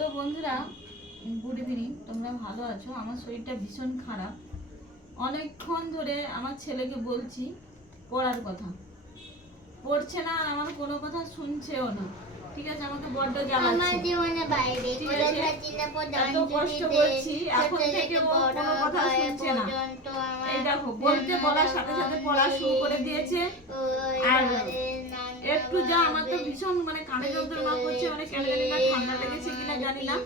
তো বন্ধুরা, good evening. তোমরা ভালো আছো? আমার শরীরটা ভীষণ খারাপ। অনেকক্ষণ ধরে আমার ছেলেকে বলছি পড়ার কথা, পড়ছে না, আর আমার কোনো কথা শুনছেও না। ঠিক আছে, আমাকে বড্ড জ্বালাচ্ছে। এত কষ্ট করছি, এখন থেকে ও কোনো কথা শুনছে না। এই দেখো, বলার সাথে সাথে পড়া শুরু করে দিয়েছে। আর একটু যা আমার তো ভীষণ কানে যন্ত্রণা করছে, কেন জানি না, ঠান্ডা লেগেছে কিনা জানি না।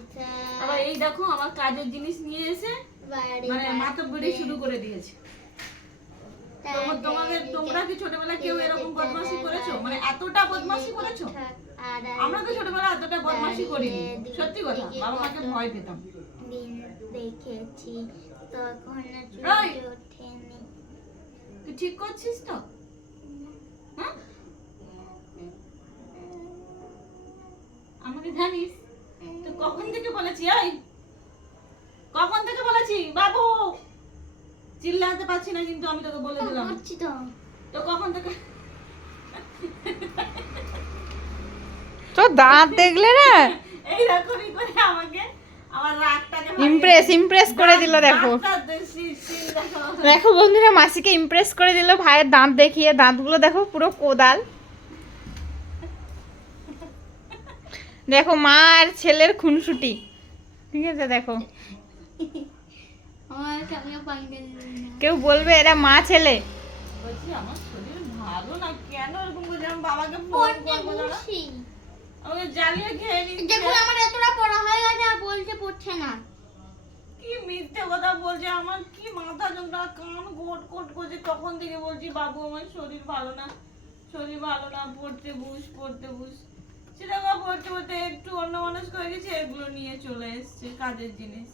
আবার এই দেখো, আমার কাজের জিনিস নিয়ে এসে মাতব্বরি শুরু করে দিয়েছে। তোমরা কি ছোটবেলায় কেউ এরকম বদমাশি করেছো? এতটা বদমাশি করেছো? আমরা তো ছোটবেলায় এতটা বদমাশি করিনি, সত্যি কথা। বাবা মাকে ভয় পেতাম। দেখেছি তখন তুই ঠিক করছিস তো? হ্যাঁ, আমাকে জানিস তো কখন থেকে বলেছি? কখন থেকে বলেছি বাবু? চিল্লাতে পারছি না, কিন্তু আমি তোকে বলে দিলাম তো কখন থেকে। তো দাঁত দেখলে না, এই রকমই করে আমাকে আমার রাগটাকে ইমপ্রেস করে দিল। দেখো দেখো বন্ধুরা, মাসিকে ইমপ্রেস করে দিল ভাইয়ের দাঁত দেখিয়ে। দাঁতগুলো দেখো, পুরো কোদাল। দেখো মা আর ছেলের খুনসুটি। ঠিক আছে, দেখো কেউ বলবে এরা মা ছেলে। বলছি আমার শরীর ভালো না, কেন এরকম করছে? আমি বাবাকে ফোন করবো না, আমাকে জ্বালিয়ে খেয়ে নিচ্ছে। দেখুন আমার এতটা পড়া হয়ে গেছে আর বলছে পড়ছে না। কি মিথ্যে কথা বলছে, আমার কি মাথা যন্ত্রণা, কান গোট কোট করছে। তখন থেকে বলছি বাবু আমার শরীর ভালো না, পড়তে বুঝ। সেটা পড়তে পড়তে একটু অন্য মানুষ করে গেছে, এগুলো নিয়ে চলে এসছে কাজের জিনিস।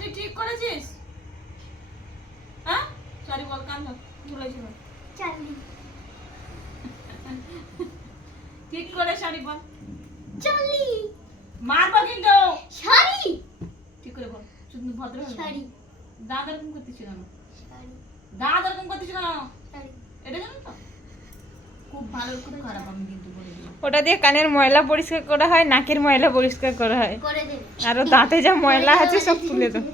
তুই ঠিক করেছিস? হ্যাঁ, সরি বল, কান ঝুলেছি বল। ঠিক করে সরি বল। মারবো কিন্তু। ঠিক করে বল, শুধু ভদ্র হয়ে। দাঁত এরকম করতেছি কেন? এটা জানো তো? খুব ভালো, খুব খারাপ। আমি কিন্তু বলে দিলাম, ওটা দিয়ে কানের ময়লা পরিষ্কার করা হয়, নাকের ময়লা পরিষ্কার করা হয়, আরো দাঁতে যা ময়লা আছে সব তুলে দাও।